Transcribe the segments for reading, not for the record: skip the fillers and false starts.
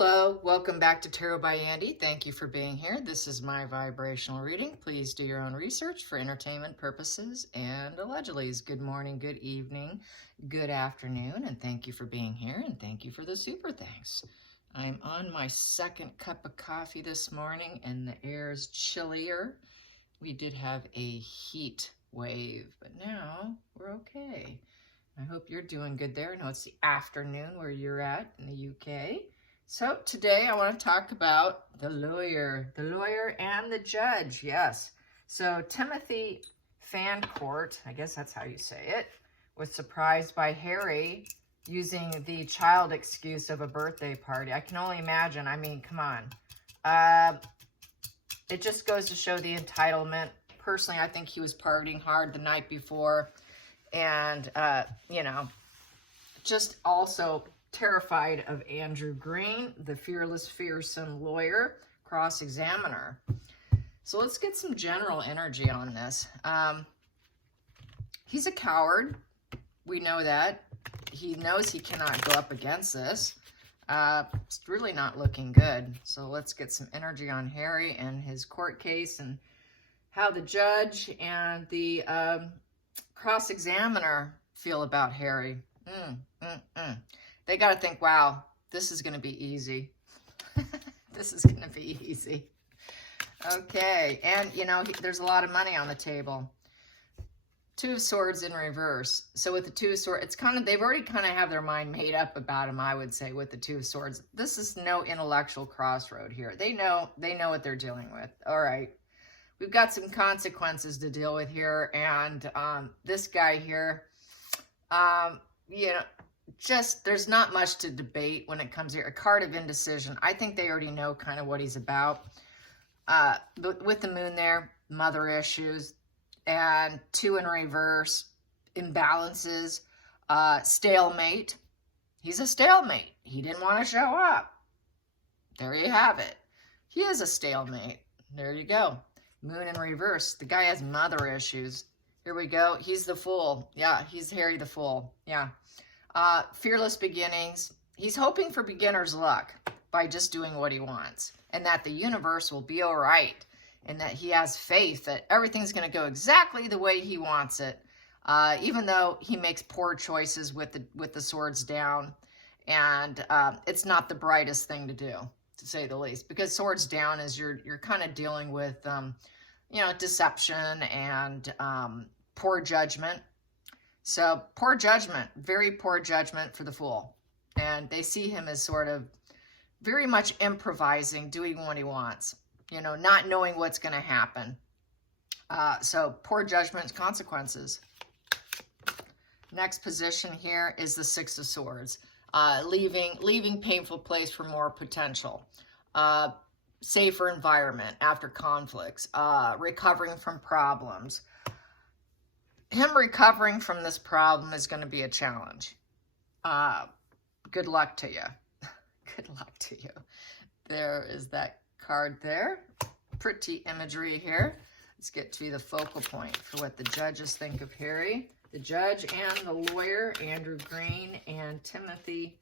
Hello, welcome back to Tarot by Andy. Thank you for being here. This is my vibrational reading. Please do your own research for entertainment purposes and allegedly. Good morning, good evening, good afternoon, and thank you for being here, and thank you for the super thanks. I'm on my second cup of coffee this morning, and the air is chillier. We did have a heat wave, but now we're okay. I hope you're doing good there. I know it's the afternoon where you're at in the UK. So today I want to talk about the lawyer and the judge, yes. So Timothy Fancourt, I guess that's how you say it, was surprised by Harry using the child excuse of a birthday party. I can only imagine. I mean, come on. It just goes to show the entitlement. Personally, I think he was partying hard the night before and, you know, just also terrified of Andrew Green, the fearless, fearsome lawyer, cross-examiner. So let's get some general energy on this. He's a coward. We know that. He knows he cannot go up against this. It's really not looking good. So let's get some energy on Harry and his court case and how the judge and the cross-examiner feel about Harry. They got to think, wow, this is going to be easy. This is going to be easy. Okay, and, you know, there's a lot of money on the table. Two of Swords in reverse. So with the Two of Swords, it's kind of, they've already kind of have their mind made up about him, I would say, with the Two of Swords. This is no intellectual crossroad here. They know what they're dealing with. All right. We've got some consequences to deal with here, and this guy here, you know, just, there's not much to debate when it comes here. A card of indecision. I think they already know kind of what he's about. But with the moon there, mother issues, and two in reverse, imbalances, stalemate. He's a stalemate. He didn't want to show up. There you have it. He is a stalemate. There you go. Moon in reverse. The guy has mother issues. Here we go. He's the fool. Yeah, he's Harry the Fool. Yeah. Fearless beginnings. He's hoping for beginner's luck by just doing what he wants, and that the universe will be all right, and that he has faith that everything's going to go exactly the way he wants it, even though he makes poor choices with the swords down, and it's not the brightest thing to do, to say the least, because swords down is you're kind of dealing with you know, deception and poor judgment. So poor judgment, very poor judgment for the Fool. And they see him as sort of very much improvising, doing what he wants, you know, not knowing what's going to happen. So poor judgment, consequences. Next position here is the Six of Swords. Leaving painful place for more potential. Safer environment after conflicts. Recovering from problems. Him recovering from this problem is going to be a challenge. Good luck to you. Good luck to you. There is that card there. Pretty imagery here. Let's get to the focal point for what the judges think of Harry. The judge and the lawyer, Andrew Green and Timothy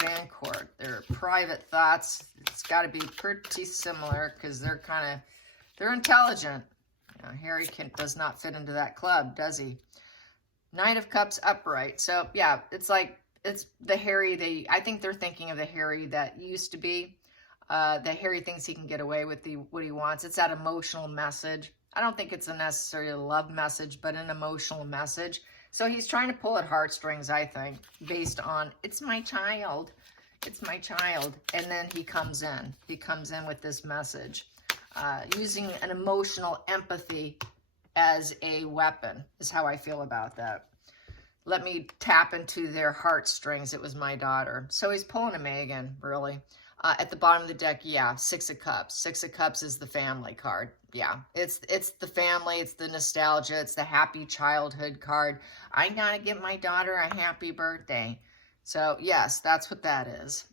Fancourt. Their private thoughts, it's got to be pretty similar because they're intelligent. You know, Harry does not fit into that club, does he? Knight of Cups upright. So, yeah, it's the Harry, I think they're thinking of the Harry that used to be. The Harry thinks he can get away with what he wants. It's that emotional message. I don't think it's a necessarily love message, but an emotional message. So he's trying to pull at heartstrings, I think, based on, it's my child. It's my child. And then he comes in. He comes in with this message. Using an emotional empathy as a weapon is how I feel about that. Let me tap into their heartstrings. It was my daughter. So he's pulling a Meghan, really. At the bottom of the deck, yeah, Six of Cups. Six of Cups is the family card. Yeah, it's the family, it's the nostalgia, it's the happy childhood card. I gotta give my daughter a happy birthday. So, yes, that's what that is.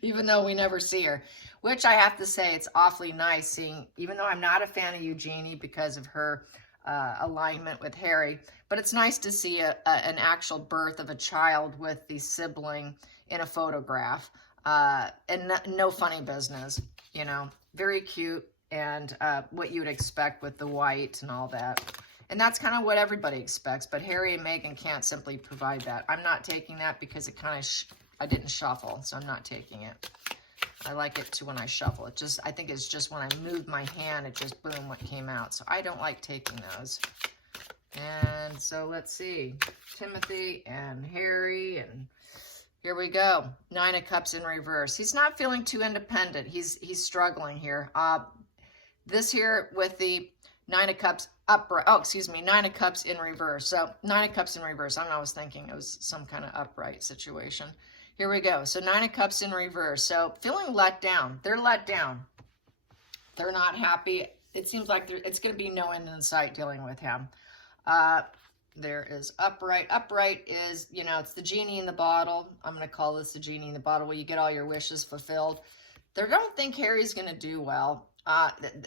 Even though we never see her. Which I have to say, it's awfully nice seeing, even though I'm not a fan of Eugenie because of her alignment with Harry. But it's nice to see an actual birth of a child with the sibling in a photograph. And no funny business, you know. Very cute, and what you would expect with the white and all that. And that's kind of what everybody expects. But Harry and Meghan can't simply provide that. I'm not taking that because it kind of, I didn't shuffle, so I'm not taking it. I like it to when I shuffle. It just, I think it's just when I moved my hand, it just, boom, what came out. So I don't like taking those. And so let's see. Timothy and Harry, and here we go. 9 of Cups in reverse. He's not feeling too independent. He's struggling here. This here with the 9 of Cups upright. Oh, excuse me. 9 of Cups in reverse. So 9 of Cups in reverse. I was thinking it was some kind of upright situation. Here we go. So 9 of Cups in reverse. So feeling let down. They're let down. They're not happy. It seems like it's going to be no end in sight dealing with him. There is upright. Upright is, you know, it's the genie in the bottle. I'm going to call this the genie in the bottle where you get all your wishes fulfilled. They don't think Harry's going to do well.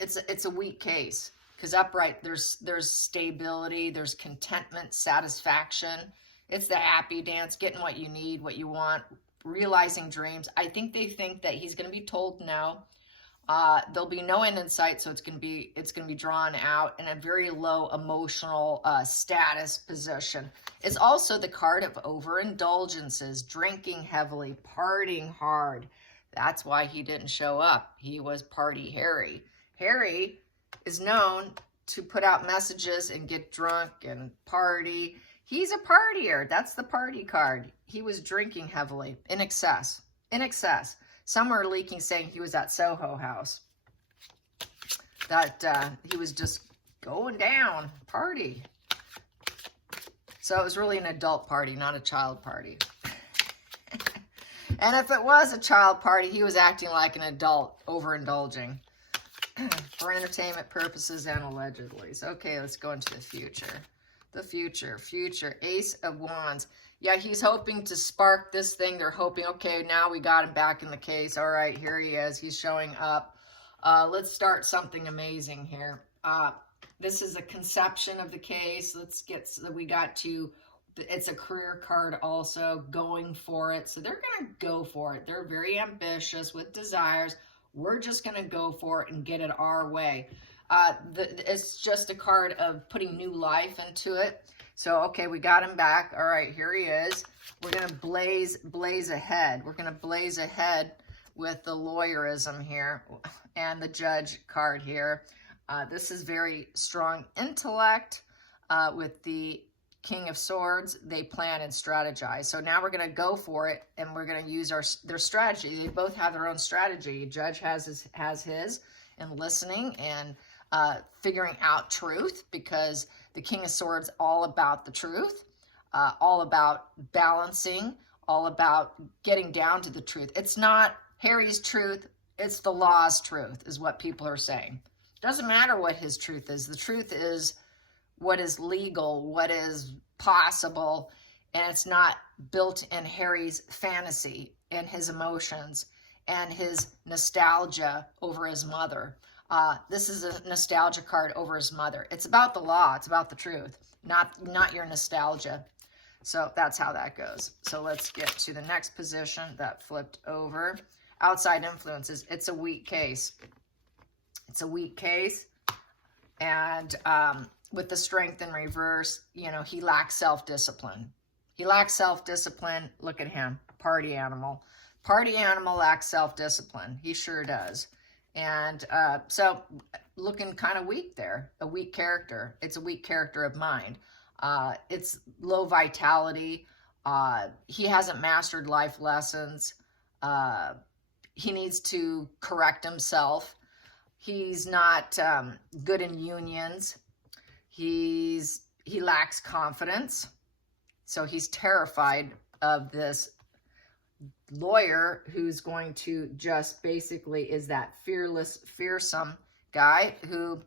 It's a weak case because upright, there's stability, there's contentment, satisfaction. It's the happy dance, getting what you need, what you want, realizing dreams. I think they think that he's going to be told no. There'll be no end in sight, so it's going to be drawn out in a very low emotional status position. It's also the card of overindulgences, drinking heavily, partying hard. That's why he didn't show up. He was Party Harry. Harry is known to put out messages and get drunk and party. He's a partier. That's the party card. He was drinking heavily, in excess. In excess. Some are leaking saying he was at Soho House. That he was just going down, party. So it was really an adult party, not a child party. And if it was a child party, he was acting like an adult, overindulging for entertainment purposes and allegedly. So, okay, let's go into the future. The future. Ace of Wands. Yeah, he's hoping to spark this thing. They're hoping, okay, now we got him back in the case. All right, here he is. He's showing up. Let's start something amazing here. This is a conception of the case. We got to, it's a career card also, going for it. So they're going to go for it. They're very ambitious with desires. We're just going to go for it and get it our way. It's just a card of putting new life into it. So, okay, we got him back. All right, here he is. We're going to blaze ahead. We're going to blaze ahead with the lawyerism here and the judge card here. This is very strong intellect with the King of Swords. They plan and strategize. So now we're going to go for it, and we're going to use their strategy. They both have their own strategy. Judge has his in listening and figuring out truth, because the King of Swords all about the truth, all about balancing, all about getting down to the truth. It's not Harry's truth, it's the law's truth, is what people are saying. Doesn't matter what his truth is. The truth is what is legal, what is possible, and it's not built in Harry's fantasy and his emotions and his nostalgia over his mother. This is a nostalgia card over his mother. It's about the law. It's about the truth, not your nostalgia. So that's how that goes. So let's get to the next position that flipped over. Outside influences. It's a weak case. It's a weak case. And with the strength in reverse, you know, he lacks self-discipline. He lacks self-discipline. Look at him. Party animal. Party animal lacks self-discipline. He sure does. And so looking kind of weak there, a weak character. It's a weak character of mind. It's low vitality. He hasn't mastered life lessons. He needs to correct himself. He's not good in unions. He lacks confidence. So he's terrified of this lawyer who's going to just basically is that fearsome guy who,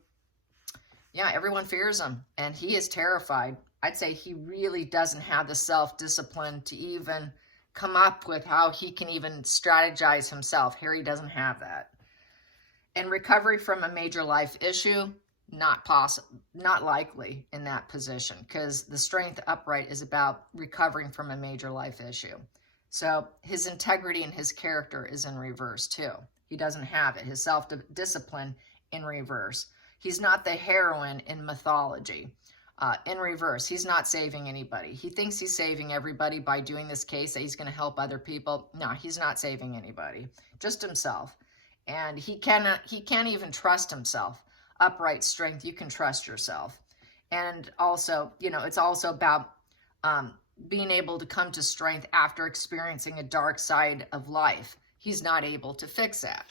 yeah, everyone fears him, and he is terrified. I'd say he really doesn't have the self-discipline to even come up with how he can even strategize himself. Harry doesn't have that. And recovery from a major life issue, not possible, not likely in that position, because the strength upright is about recovering from a major life issue. So his integrity and his character is in reverse too. He doesn't have it. His self-discipline in reverse. He's not the heroine in mythology. In reverse, he's not saving anybody. He thinks he's saving everybody by doing this case, that he's going to help other people. No, he's not saving anybody, just himself. And he can't even trust himself. Upright strength, you can trust yourself. And also, you know, it's also about being able to come to strength after experiencing a dark side of life. He's not able to fix that.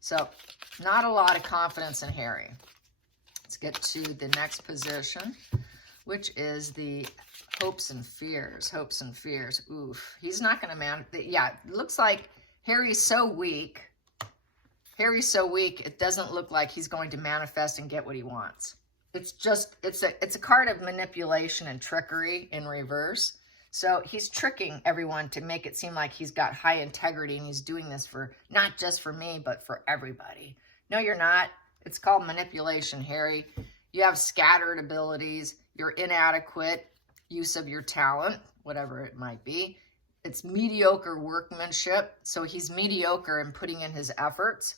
So not a lot of confidence in Harry. Let's get to the next position, which is the hopes and fears. Hopes and fears. Oof. He's not going to yeah, it looks like Harry's so weak. Harry's so weak, it doesn't look like he's going to manifest and get what he wants. It's just, it's a card of manipulation and trickery in reverse. So he's tricking everyone to make it seem like he's got high integrity and he's doing this for, not just for me, but for everybody. No, you're not. It's called manipulation, Harry. You have scattered abilities. You're inadequate use of your talent, whatever it might be. It's mediocre workmanship. So he's mediocre in putting in his efforts,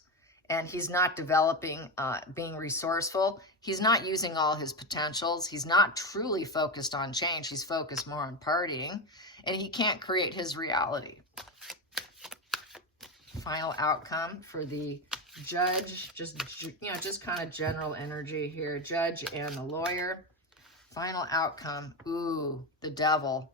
and he's not developing, being resourceful. He's not using all his potentials. He's not truly focused on change. He's focused more on partying, and he can't create his reality. Final outcome for the judge, just kind of general energy here. Judge and the lawyer. Final outcome. Ooh, the devil.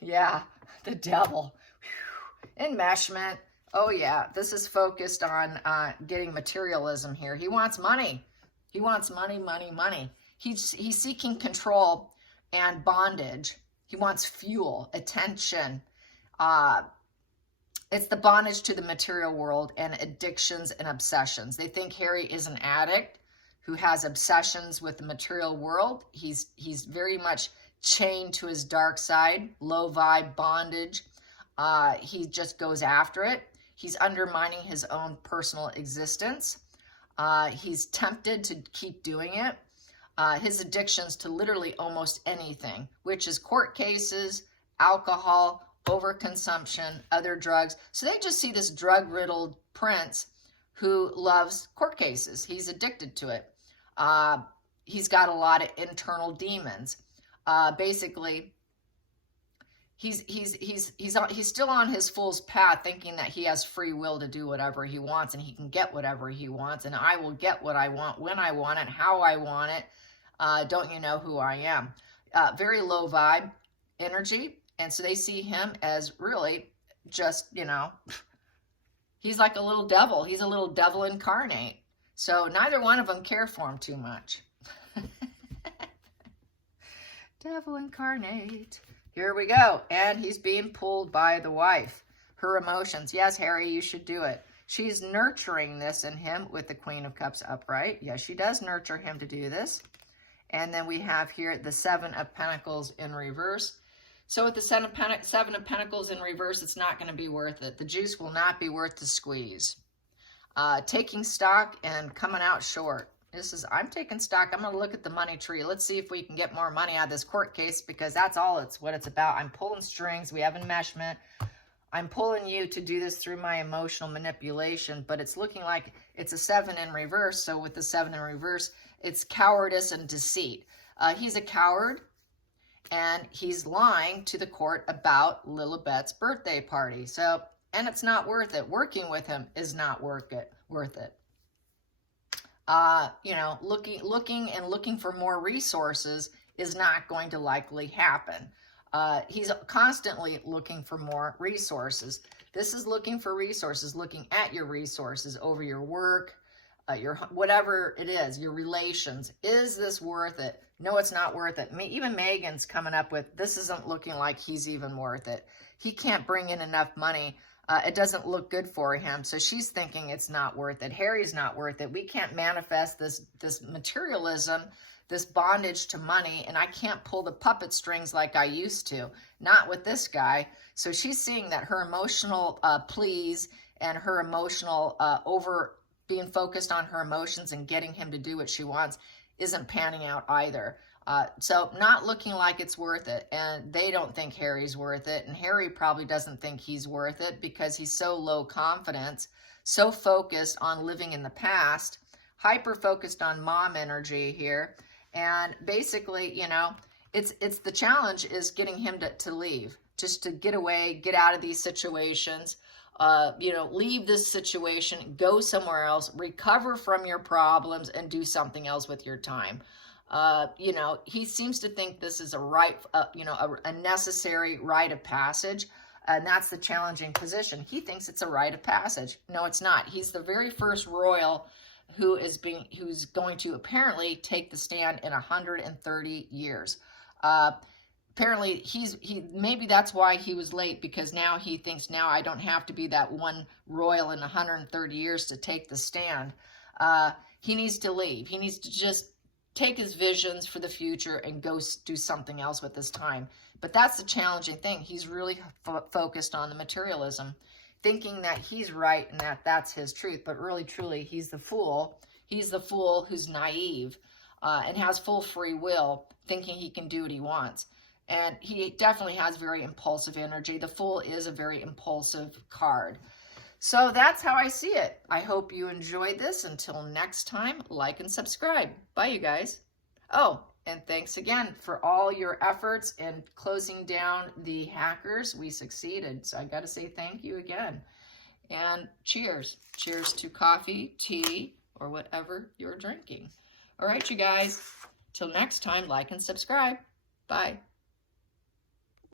Yeah, the devil. Whew. Enmeshment. Oh yeah, this is focused on getting materialism here. He wants money. He wants money, money, money. He's seeking control and bondage. He wants fuel, attention. It's the bondage to the material world and addictions and obsessions. They think Harry is an addict who has obsessions with the material world. He's very much chained to his dark side, low vibe bondage. He just goes after it. He's undermining his own personal existence. He's tempted to keep doing it. His addictions to literally almost anything, which is court cases, alcohol, overconsumption, other drugs. So they just see this drug-riddled prince who loves court cases. He's addicted to it. He's got a lot of internal demons. Basically, he's still on his fool's path, thinking that he has free will to do whatever he wants, and he can get whatever he wants, and I will get what I want, when I want it, how I want it. Don't you know who I am? Very low vibe energy. And so they see him as really just, you know, he's like a little devil. He's a little devil incarnate. So neither one of them care for him too much. Devil incarnate. Here we go. And he's being pulled by the wife. Her emotions. Yes, Harry, you should do it. She's nurturing this in him with the Queen of Cups upright. Yes, she does nurture him to do this. And then we have here the Seven of Pentacles in reverse. So with the Seven of Pentacles in reverse, it's not going to be worth it. The juice will not be worth the squeeze. Taking stock and coming out short. I'm taking stock. I'm going to look at the money tree. Let's see if we can get more money out of this court case, because that's all what it's about. I'm pulling strings. We have enmeshment. I'm pulling you to do this through my emotional manipulation, but it's looking like it's a 7 in reverse. So with the 7 in reverse, it's cowardice and deceit. He's a coward. And he's lying to the court about Lilibet's birthday party. So, and it's not worth it. Working with him is not worth it. You know, looking for more resources is not going to likely happen. He's constantly looking for more resources. This is looking for resources, looking at your resources over your work, your whatever it is, your relations. Is this worth it? No, it's not worth it. Even Meghan's coming up with, this isn't looking like he's even worth it. He can't bring in enough money. It doesn't look good for him. So she's thinking it's not worth it. Harry's not worth it. We can't manifest this materialism, this bondage to money, and I can't pull the puppet strings like I used to. Not with this guy. So she's seeing that her emotional pleas and her emotional being focused on her emotions and getting him to do what she wants isn't panning out either. So not looking like it's worth it. And they don't think Harry's worth it. And Harry probably doesn't think he's worth it because he's so low confidence, so focused on living in the past, hyper focused on mom energy here. And basically, you know, it's the challenge is getting him to leave, just to get away, get out of these situations, you know, leave this situation, go somewhere else, recover from your problems, and do something else with your time. You know, he seems to think this is a right, you know, a necessary rite of passage. And that's the challenging position. He thinks it's a rite of passage. No, it's not. He's the very first royal who's going to apparently take the stand in 130 years. Apparently maybe that's why he was late, because now he thinks, now I don't have to be that one royal in 130 years to take the stand. He needs to leave. He needs to just take his visions for the future and go do something else with his time. But that's the challenging thing. He's really focused on the materialism, thinking that he's right and that that's his truth. But really, truly, he's the fool. He's the fool who's naive and has full free will, thinking he can do what he wants. And he definitely has very impulsive energy. The Fool is a very impulsive card. So that's how I see it. I hope you enjoyed this. Until next time, like and subscribe. Bye, you guys. Oh, and thanks again for all your efforts in closing down the hackers. We succeeded. So I got to say thank you again. And cheers. Cheers to coffee, tea, or whatever you're drinking. All right, you guys. Till next time, like and subscribe. Bye.